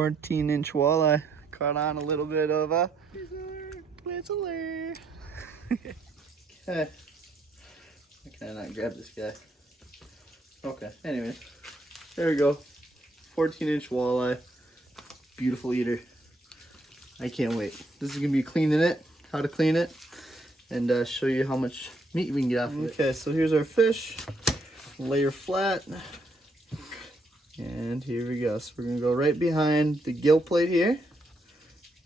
14-inch walleye. Caught on a little bit of a whistler. Okay. Why can I not grab this guy? Okay, anyways. There we go. 14-inch walleye. Beautiful eater. I can't wait. This is going to be cleaning it, how to clean it, and show you how much meat we can get off of it. Okay, so here's our fish. Lay her flat. And here we go. So we're going to go right behind the gill plate here.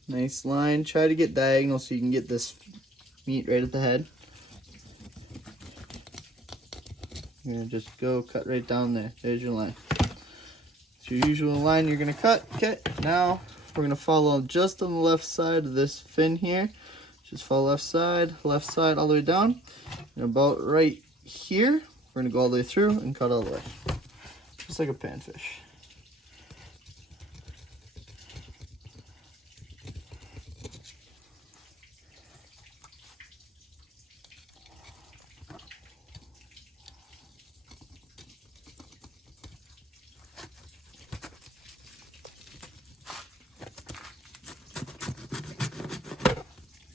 Nice line. Try to get diagonal so you can get this meat right at the head. You're going to just go cut right down there. There's your line. It's your usual line you're going to cut. Okay, now we're going to follow just on the left side of this fin here. Just follow left side all the way down. And about right here, we're going to go all the way through and cut all the way. Just like a panfish.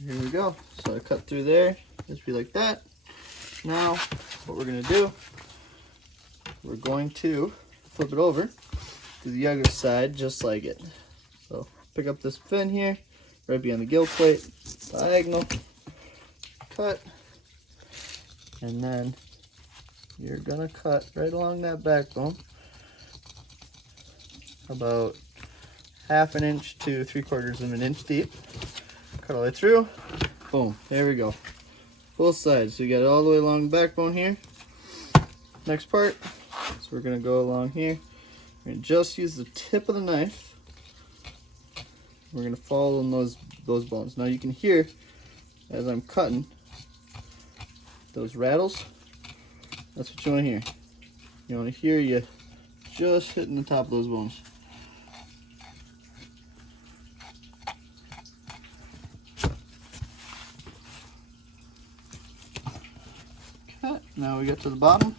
Here we go. So I cut through there, just be like that. Now, what we're gonna do, we're going to flip it over to the other side, just like it. So pick up this fin here, right behind the gill plate, diagonal, cut, and then you're gonna cut right along that backbone, about 1/2 an inch to 3/4 of an inch deep. Cut all the way through. Boom. There we go. Both sides. So you got it all the way along the backbone here. Next part. So we're going to go along here. We're going to just use the tip of the knife. We're going to follow in those bones. Now you can hear, as I'm cutting, those rattles. That's what you want to hear. You want to hear you just hitting the top of those bones. Now we get to the bottom.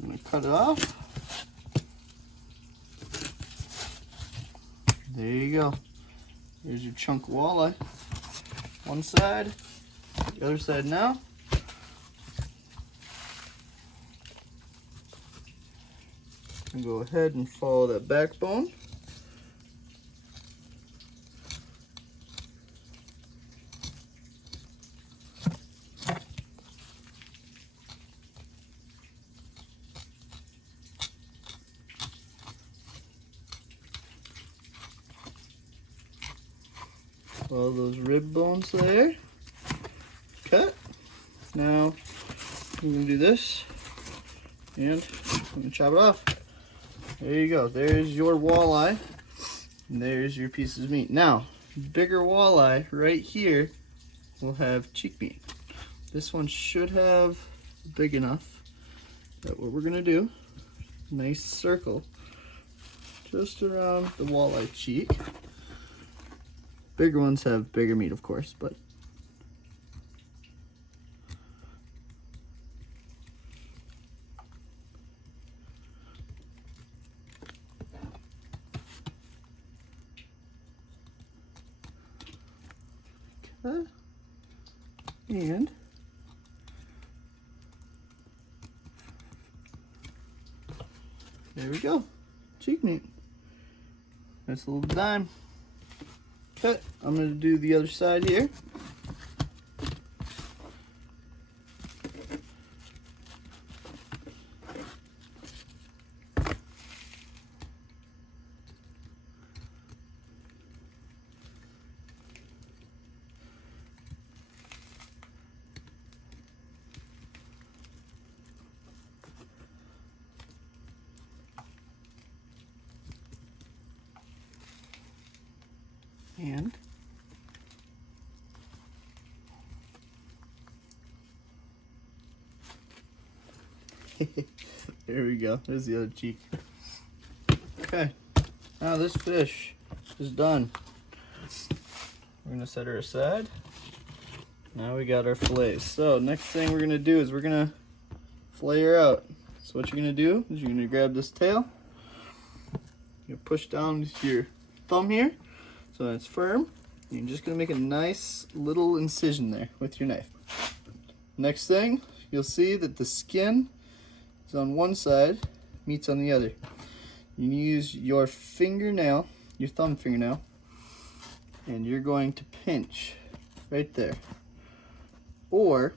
I'm going to cut it off. There you go. Here's your chunk of walleye. One side, the other side now. And go ahead and follow that backbone. All those rib bones there. Cut. Now I'm gonna do this, and I'm gonna chop it off. There you go. There's your walleye, and there's your pieces of meat. Now, bigger walleye right here will have cheek meat. This one should have big enough that what we're gonna do, nice circle just around the walleye cheek. Bigger ones have bigger meat, of course, but okay. And there we go, cheek meat. Nice little dime. Cut. I'm going to do the other side here. And there we go. There's the other cheek. Okay, now this fish is done. We're gonna set her aside. Now we got our fillets. So next thing we're gonna do is we're gonna fillet her out. So what you're gonna do is you're gonna grab this tail. You push down with your thumb here, so it's firm. You're just gonna make a nice little incision there with your knife. Next thing, you'll see that the skin is on one side, meat's on the other. You use your fingernail, your thumb fingernail, and you're going to pinch right there. Or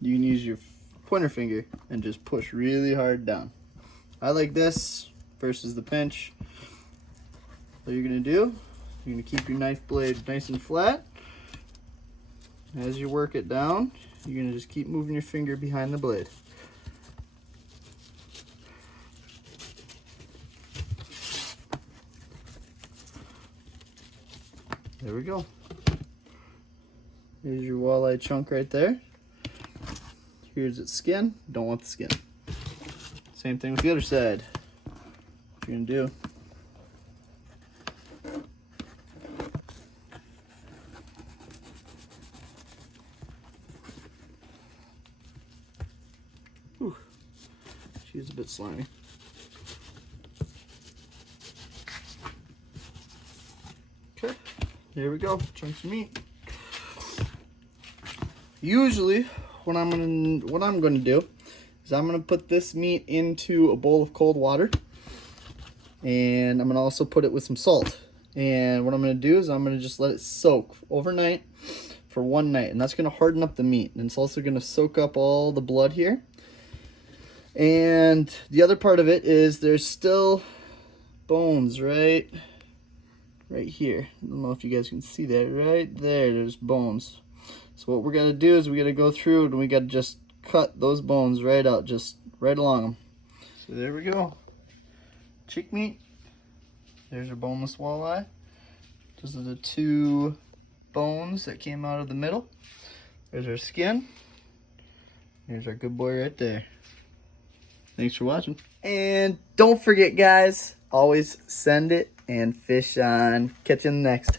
you can use your pointer finger and just push really hard down. I like this versus the pinch. What you're gonna do, you're gonna keep your knife blade nice and flat. As you work it down, you're gonna just keep moving your finger behind the blade. There we go. Here's your walleye chunk right there. Here's its skin. Don't want the skin. Same thing with the other side. What you're gonna do, she's a bit slimy. Okay, there we go. Chunks of meat. Usually, what I'm gonna do is I'm gonna put this meat into a bowl of cold water, and I'm gonna also put it with some salt. And what I'm gonna do is I'm gonna just let it soak overnight for one night, and that's gonna harden up the meat, and it's also gonna soak up all the blood here. And the other part of it is there's still bones right here. I don't know if you guys can see that right there. There's bones. So what we're gonna do is we gotta go through and we gotta just cut those bones right out, just right along them. So there we go. Cheek meat. There's our boneless walleye. Those are the two bones that came out of the middle. There's our skin. There's our good boy right there. Thanks for watching. And don't forget, guys, always send it and fish on. Catch you in the next.